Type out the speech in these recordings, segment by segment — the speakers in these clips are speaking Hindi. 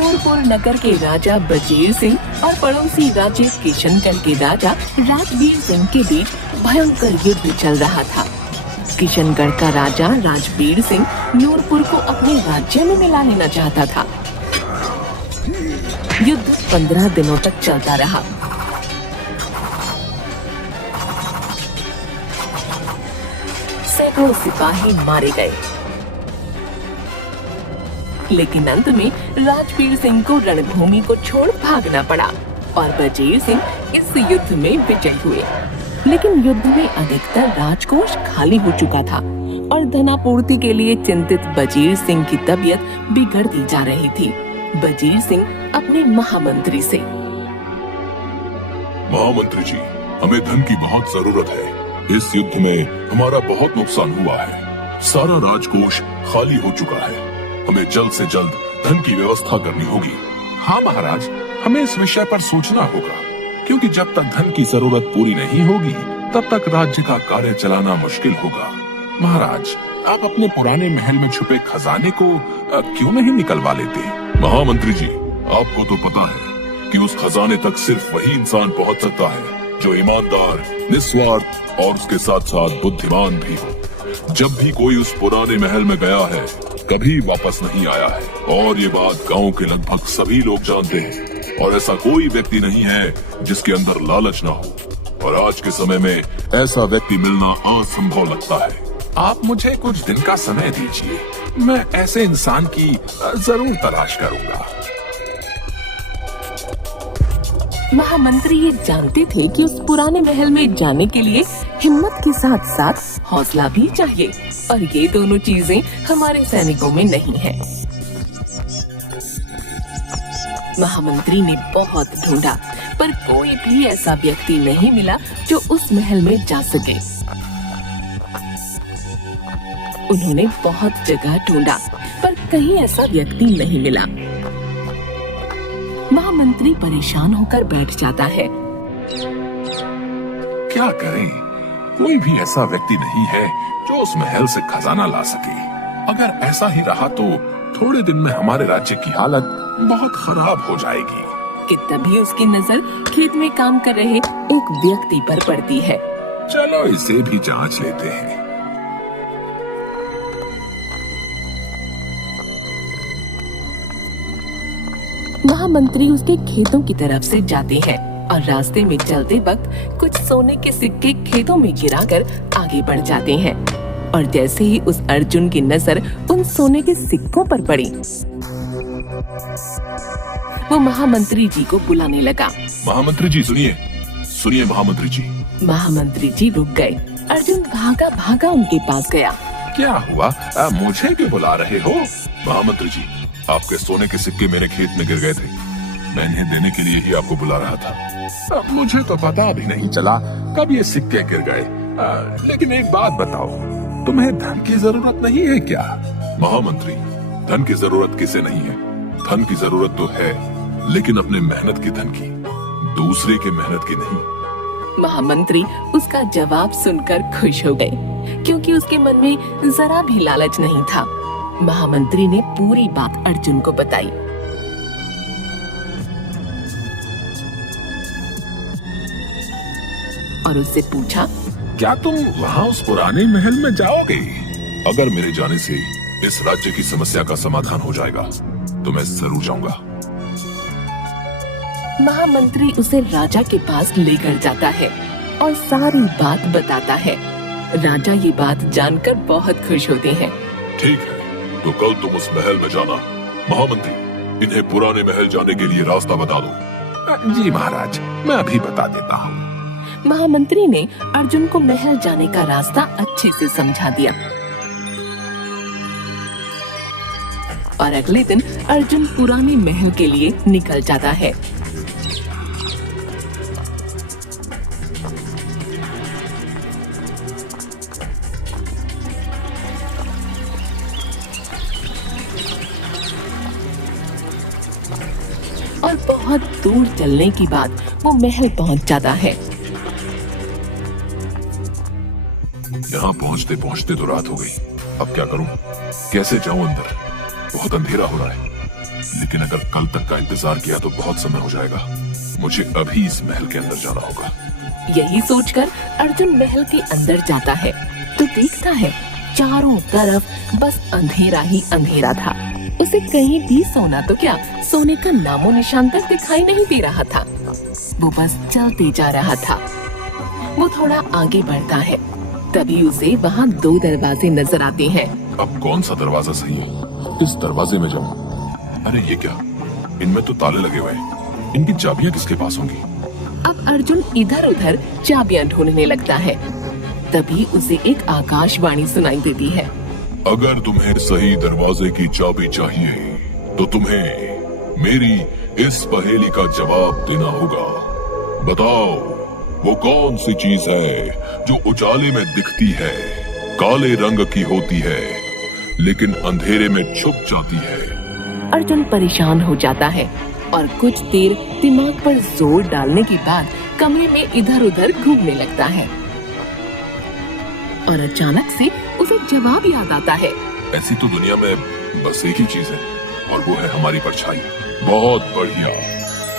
नूरपुर नगर के राजा बजीर सिंह और पड़ोसी राज्य किशनगढ़ के राजा राजबीर सिंह के बीच भयंकर युद्ध चल रहा था। किशनगढ़ का राजा राजबीर सिंह नूरपुर को अपने राज्य में मिला लेना चाहता था। युद्ध 15 दिनों तक चलता रहा। सैकड़ों सिपाही मारे गए, लेकिन अंत में राजबीर सिंह को रणभूमि को छोड़ भागना पड़ा और बजीर सिंह इस युद्ध में विजयी हुए। लेकिन युद्ध में अधिकतर राजकोष खाली हो चुका था और धनापूर्ति के लिए चिंतित बजीर सिंह की तबीयत बिगड़ती जा रही थी। बजीर सिंह अपने महामंत्री से, महामंत्री जी, हमें धन की बहुत जरूरत है। इस युद्ध में हमारा बहुत नुकसान हुआ है। सारा राजकोष खाली हो चुका है। हमें जल्द से जल्द धन की व्यवस्था करनी होगी। हाँ महाराज, हमें इस विषय पर सोचना होगा, क्योंकि जब तक धन की जरूरत पूरी नहीं होगी तब तक राज्य का कार्य चलाना मुश्किल होगा। महाराज, आप अपने पुराने महल में छुपे खजाने को क्यों नहीं निकलवा लेते? महामंत्री जी, आपको तो पता है कि उस खजाने तक सिर्फ वही इंसान पहुंच सकता है जो ईमानदार, निस्वार्थ और उसके साथ साथ बुद्धिमान भी हो। जब भी कोई उस पुराने महल में गया है, कभी वापस नहीं आया है, और ये बात गांव के लगभग सभी लोग जानते हैं। और ऐसा कोई व्यक्ति नहीं है जिसके अंदर लालच ना हो, और आज के समय में ऐसा व्यक्ति मिलना असंभव लगता है। आप मुझे कुछ दिन का समय दीजिए, मैं ऐसे इंसान की जरूर तलाश करूंगा। महामंत्री ये जानते थे कि उस पुराने महल में जाने के लिए हिम्मत के साथ साथ हौसला भी चाहिए, और ये दोनों चीजें हमारे सैनिकों में नहीं है। महामंत्री ने बहुत ढूंढा, पर कोई भी ऐसा व्यक्ति नहीं मिला जो उस महल में जा सके। उन्होंने बहुत जगह ढूंढा, पर कहीं ऐसा व्यक्ति नहीं मिला। महामंत्री परेशान होकर बैठ जाता है। क्या करें? कोई भी ऐसा व्यक्ति नहीं है जो उस महल से खजाना ला सके। अगर ऐसा ही रहा तो थोड़े दिन में हमारे राज्य की हालत बहुत खराब हो जाएगी। कि तभी उसकी नजर खेत में काम कर रहे एक व्यक्ति पर पड़ती है। चलो इसे भी जांच लेते हैं। महामंत्री उसके खेतों की तरफ से जाते हैं और रास्ते में चलते वक्त कुछ सोने के सिक्के खेतों में गिराकर आगे बढ़ जाते हैं। और जैसे ही उस अर्जुन की नजर उन सोने के सिक्कों पर पड़ी, वो महामंत्री जी को बुलाने लगा। महामंत्री जी सुनिए, सुनिए महामंत्री जी। महामंत्री जी रुक गए। अर्जुन भागा भागा उनके पास गया। क्या हुआ? मुझे क्यों बुला रहे हो? महामंत्री जी, आपके सोने के सिक्के मेरे खेत में गिर गए थे। मैं इन्हें देने के लिए ही आपको बुला रहा था। मुझे तो पता भी नहीं चला कब ये सिक्के गिर गए। लेकिन एक बात बताओ, तुम्हें धन की जरूरत नहीं है क्या? महामंत्री, धन की जरूरत किसे नहीं है? धन की जरूरत तो है, लेकिन अपने मेहनत की धन की, दूसरे के मेहनत की नहीं। महामंत्री उसका जवाब सुनकर खुश हो गए, क्योंकि उसके मन में जरा भी लालच नहीं था। महामंत्री ने पूरी बात अर्जुन को बताई। और उससे पूछा, क्या तुम वहाँ उस पुराने महल में जाओगे? अगर मेरे जाने से इस राज्य की समस्या का समाधान हो जाएगा तो मैं जरूर जाऊंगा। महामंत्री उसे राजा के पास लेकर जाता है और सारी बात बताता है। राजा ये बात जानकर बहुत खुश होते हैं। ठीक है, तो कल तुम उस महल में जाना। महामंत्री, इन्हें पुराने महल जाने के लिए रास्ता बता दो। जी महाराज, मैं अभी बता देता हूँ। महामंत्री ने अर्जुन को महल जाने का रास्ता अच्छे से समझा दिया। और अगले दिन अर्जुन पुराने महल के लिए निकल जाता है। और बहुत दूर चलने के बाद वो महल पहुंच जाता है। यहाँ पहुँचते पहुँचते तो रात हो गई। अब क्या करूँ? कैसे जाऊँ अंदर? बहुत अंधेरा हो रहा है। लेकिन अगर कल तक का इंतजार किया तो बहुत समय हो जाएगा। मुझे अभी इस महल के अंदर जाना होगा। यही सोचकर अर्जुन महल के अंदर जाता है तो देखता है चारों तरफ बस अंधेरा ही अंधेरा था। उसे कहीं भी सोना तो क्या, सोने का नामो निशान तक दिखाई नहीं दे रहा था। वो बस चलते जा रहा था। वो थोड़ा आगे बढ़ता है, तभी उसे वहाँ 2 दरवाजे नजर आते हैं। अब कौन सा दरवाजा सही है? इस दरवाजे में जाऊं? अरे ये क्या, इनमें तो ताले लगे हुए हैं। इनकी चाबियां किसके पास होंगी? अब अर्जुन इधर उधर चाबियां ढूंढने लगता है। तभी उसे एक आकाशवाणी सुनाई देती है। अगर तुम्हें सही दरवाजे की चाबी चाहिए तो तुम्हें मेरी इस पहेली का जवाब देना होगा। बताओ, वो कौन सी चीज है जो उजाले में दिखती है, काले रंग की होती है, लेकिन अंधेरे में छुप जाती है? अर्जुन परेशान हो जाता है और कुछ देर दिमाग पर जोर डालने के बाद कमरे में इधर उधर घूमने लगता है और अचानक से उसे जवाब याद आता है। ऐसी तो दुनिया में बस एक ही चीज है और वो है हमारी परछाई। बहुत बढ़िया।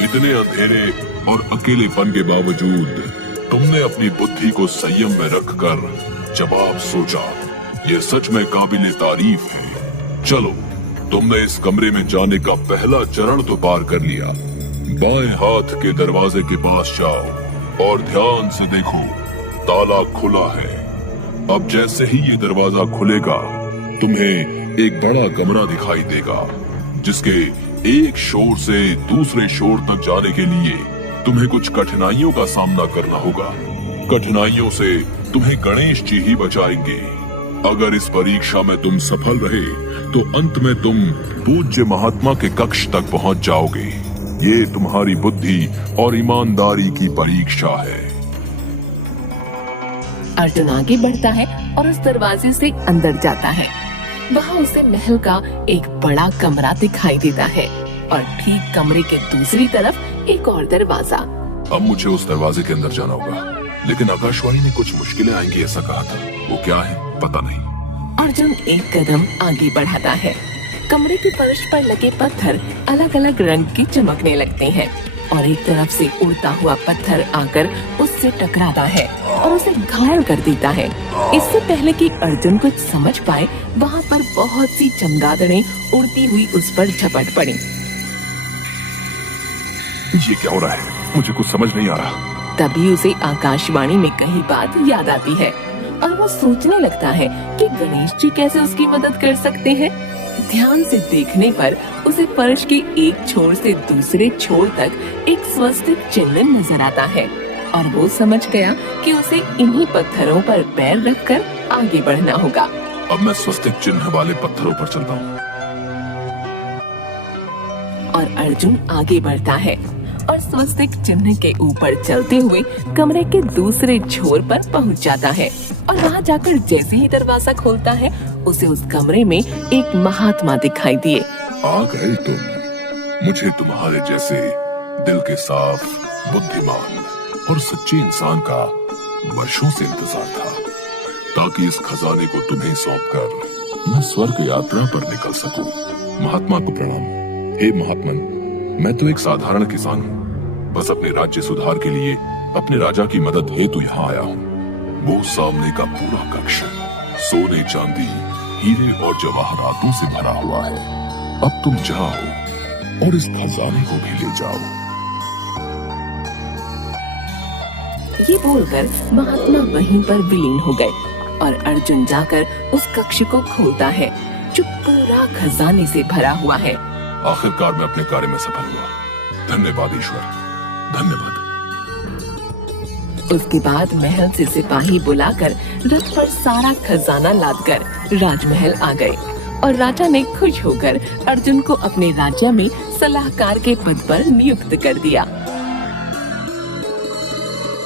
इतने अंधेरे और अकेलेपन के बावजूद तुमने अपनी बुद्धि को संयम में रखकर जवाब सोचा। ये सच में काबिले तारीफ है। चलो, तुमने इस कमरे में जाने का पहला चरण तो पार कर लिया। बाएं हाथ के दरवाजे के पास जाओ और ध्यान से देखो, ताला खुला है। अब जैसे ही ये दरवाजा खुलेगा तुम्हें एक बड़ा कमरा दिखाई देगा, जिसके एक शोर से दूसरे शोर तक जाने के लिए तुम्हें कुछ कठिनाइयों का सामना करना होगा। कठिनाइयों से तुम्हें गणेश जी ही बचाएंगे। अगर इस परीक्षा में तुम सफल रहे तो अंत में तुम पूज्य महात्मा के कक्ष तक पहुंच जाओगे। ये तुम्हारी बुद्धि और ईमानदारी की परीक्षा है। अर्जुन आगे बढ़ता है और उस दरवाजे से अंदर जाता है। वहाँ उसे महल का एक बड़ा कमरा दिखाई देता है और ठीक कमरे के दूसरी तरफ एक और दरवाजा। अब मुझे उस दरवाजे के अंदर जाना होगा, लेकिन आकाशवाणी ने कुछ मुश्किलें आएंगी ऐसा कहा था। वो क्या है पता नहीं। अर्जुन एक कदम आगे बढ़ाता है। कमरे के फर्श पर लगे पत्थर अलग अलग रंग के चमकने लगते हैं और एक तरफ से उड़ता हुआ पत्थर आकर उससे टकराता है और उसे घायल कर देता है। इससे पहले कि अर्जुन कुछ समझ पाए, वहाँ पर बहुत सी चमगादड़ें उड़ती हुई उस पर झपट पड़ी। ये क्या हो रहा है? मुझे कुछ समझ नहीं आ रहा। तभी उसे आकाशवाणी में कही बात याद आती है और वो सोचने लगता है कि गणेश जी कैसे उसकी मदद कर सकते हैं। ध्यान से देखने पर उसे फर्श के एक छोर से दूसरे छोर तक एक स्वस्तिक चिन्ह नजर आता है और वो समझ गया कि उसे इन्हीं पत्थरों पर पैर रखकर आगे बढ़ना होगा। अब मैं स्वस्तिक चिन्ह वाले पत्थरों पर चलता हूँ। और अर्जुन आगे बढ़ता है और स्वस्तिक चिन्ह के ऊपर चलते हुए कमरे के दूसरे छोर पर पहुंच जाता है और वहां जाकर जैसे ही दरवाजा खोलता है उसे उस कमरे में एक महात्मा दिखाई दिए। आ गए तुम। मुझे तुम्हारे जैसे दिल के साफ, बुद्धिमान और सच्चे इंसान का वर्षों से इंतजार था, ताकि इस खजाने को तुम्हें सौंपकर मैं स्वर्ग यात्रा पर निकल सकूं। महात्मा को प्रणाम। हे महात्मन, मैं तो एक साधारण किसान हूँ। बस अपने राज्य सुधार के लिए अपने राजा की मदद हेतु यहाँ आया हूँ। वो सामने का पूरा कक्ष सोने, चांदी, हीरे और जवाहरातों से भरा हुआ है। अब तुम जाओ और इस खजाने को भी ले जाओ। ये बोलकर महात्मा वहीं पर विलीन हो गए और अर्जुन जाकर उस कक्ष को खोलता है जो पूरा खजाने से भरा हुआ है। आखिरकार मैं अपने कार्य में सफल हुआ। धन्यवाद ईश्वर, धन्यवाद। उसके बाद महल से सिपाही बुलाकर रथ पर सारा खजाना लादकर राजमहल आ गए और राजा ने खुश होकर अर्जुन को अपने राज्य में सलाहकार के पद पर नियुक्त कर दिया।